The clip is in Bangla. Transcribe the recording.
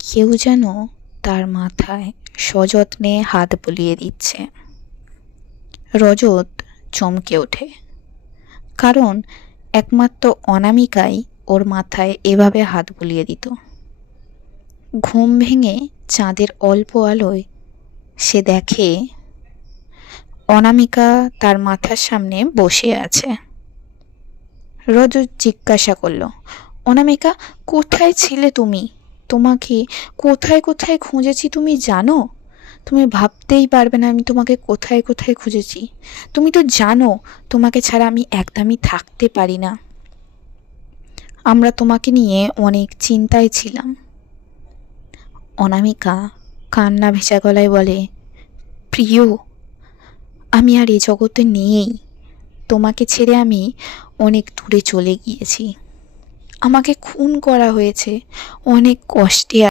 কেউ যেন তার মাথায় সযত্নে হাত বুলিয়ে দিচ্ছে। রজত চমকে ওঠে, কারণ একমাত্র অনামিকাই ওর মাথায় এভাবে হাত বুলিয়ে দিত। ঘুম ভেঙে চাঁদের অল্প আলোয় সে দেখে অনামিকা তার মাথার সামনে বসে আছে। রজত জিজ্ঞাসা করল, অনামিকা, কোথায় ছিলে তুমি? তোমাকে কোথায় কোথায় খুঁজেছি তুমি জানো? তুমি ভাবতেই পারবে না আমি তোমাকে কোথায় কোথায় খুঁজেছি। তুমি তো জানো তোমাকে ছাড়া আমি একদমই থাকতে পারি না। আমরা তোমাকে নিয়ে অনেক চিন্তায় ছিলাম। অনামিকা কান্না ভেজা গলায় বলে, প্রিয়, আমি আর এই জগতে নেই। তোমাকে ছেড়ে আমি অনেক দূরে চলে গিয়েছি। আমাকে খুন করা হয়েছে অনেক কষ্টে।